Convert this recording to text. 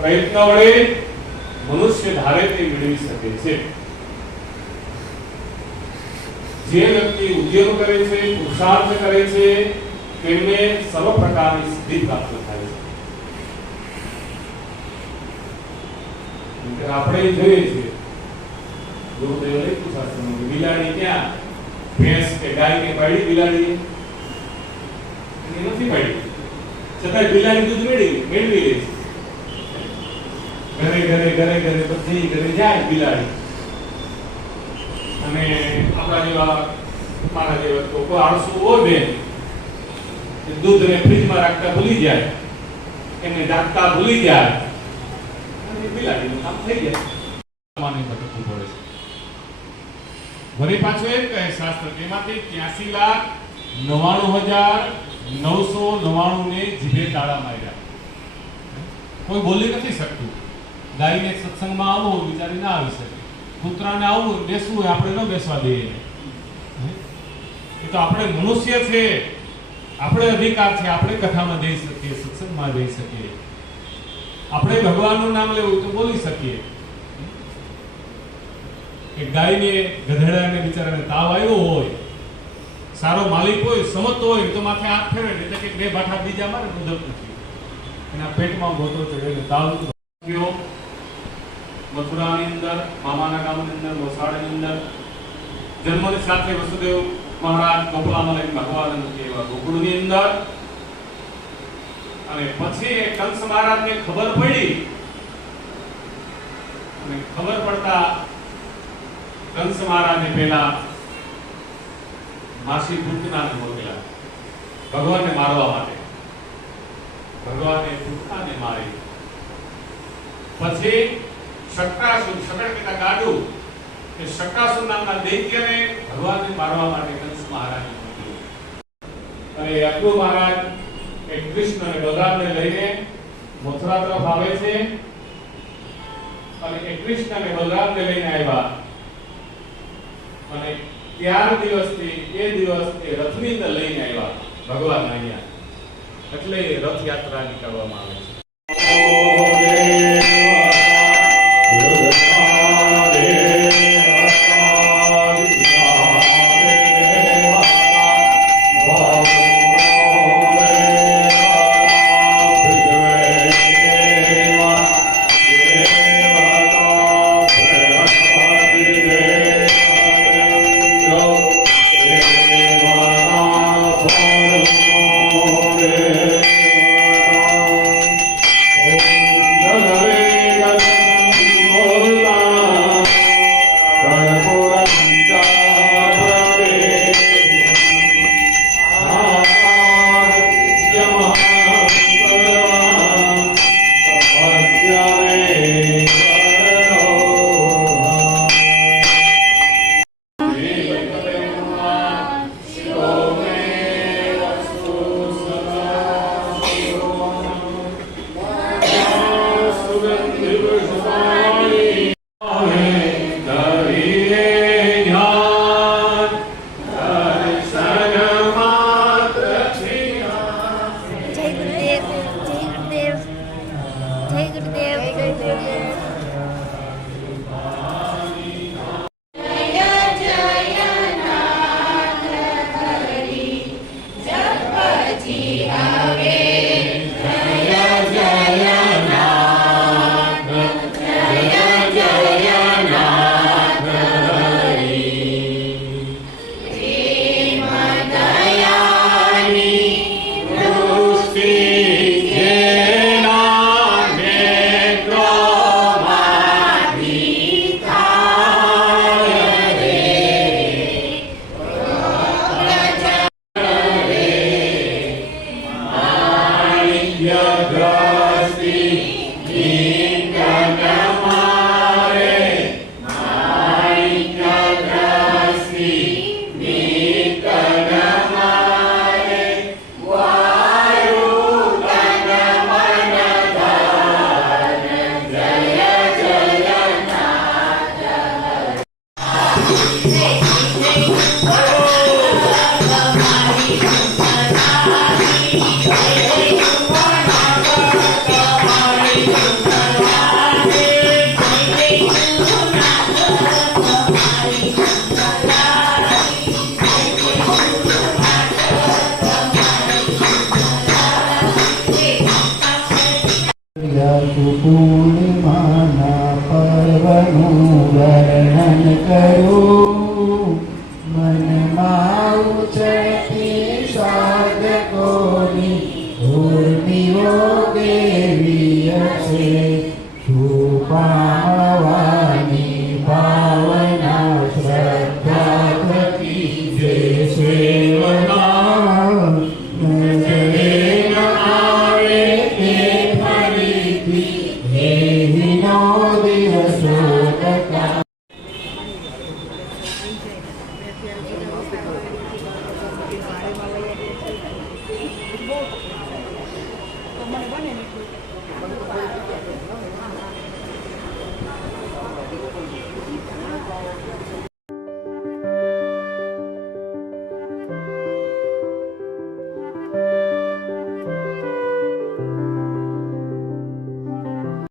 પ્રયત્ન વડે મનુષ્ય ધારે તે મેળવી શકે છે। જે વ્યક્તિ ઉદ્યોગ કરે છે, પુરુષાર્થ કરે છે, તેમને સર્વ પ્રકારની સિદ્ધિ પ્રાપ્ત થાય છે। આપણે જોઈએ છીએ ગુરુદેવ લખ્યું શાસ્ત્રમાં બિલાડી ક્યાં ભેંસ કે ગાય કે પાડી બિલાડી નથી પાડી, છતાં બિલાડી દૂધ મેળવી લે છે। ઘરે ઘરે ઘરે ઘરે બધી ઘરે જાય બિલાડી, અને આપણા જેવા મારા જેવા લોકો આળસુ હોય બેન, દૂધને ફ્રીજમાં રાખતા ભૂલી જાય, એને ઢાંકતા ભૂલી જાય, અને બિલાડીનું કામ થઈ જાય। માની ભટકવું પડે છે। વળી પાછું એમ કહે શાસ્ત્ર કે એમાંથી 83,99,999 ને જીભે તાળા માર્યા, કોઈ બોલી નથી શકતું। ગાયને સત્સંગમાં આવવું વિચારી ના આવી શકે, કૂતરાને આવવું બેસવું હોય આપણે ન બેસવા દઈએ। એ તો આપણે મનુષ્ય છે, આપણે અધિકાર છે, આપણે કથામાં જઈ શકીએ, સત્સંગમાં જઈ શકીએ, આપણે ભગવાનનું નામ લેવું તો બોલી શકીએ। કે ગાયને ગધેડાને બિચારાને તાવ આવ્યો હોય, સારો માલિક હોય, સમજતો હોય તો માથે હાથ ફેરવે, એટલે કે બે બાઠા બીજા મારે મુજબ નથી, એના પેટમાં ગોતો ચડે તાવ ગયો। મથુરાની અંદર, મામાના ગામની અંદર, મોસાળની અંદર જન્મની સાથે વસુદેવ મહારાજ ગોકુળામાં લઈને ભગવાન એવા ગોકુળની અંદર, અને પછી કંસ મહારાજને ખબર પડી, અને ખબર પડતા કંસ મહારાજે પહેલા માસી પૂતનાને મોકલ્યા ભગવાનને મારવા માટે। ભગવાને પૂતનાને મારી, પછી શક્રાસુર, શકળ પિતા ગાડુ, એ શક્રાસુર નામના દૈત્યને ભગવાનને મારવા માટે કંસ મહારાજે મોકલ્યો। અને અક્રૂર મહારાજ એક કૃષ્ણ અને બલરામને લઈને મથુરા તરફ આવે છે, અને એ કૃષ્ણ અને બલરામને લઈને આવ્યા, અને 4 દિવસથી એ દિવસ એ રથની અંદર લઈને આવ્યા ભગવાન અહીંયા, એટલે રથયાત્રા નીકળવામાં આવે છે। પૂર્ણિમાના પર્વનું વર્ણન કરું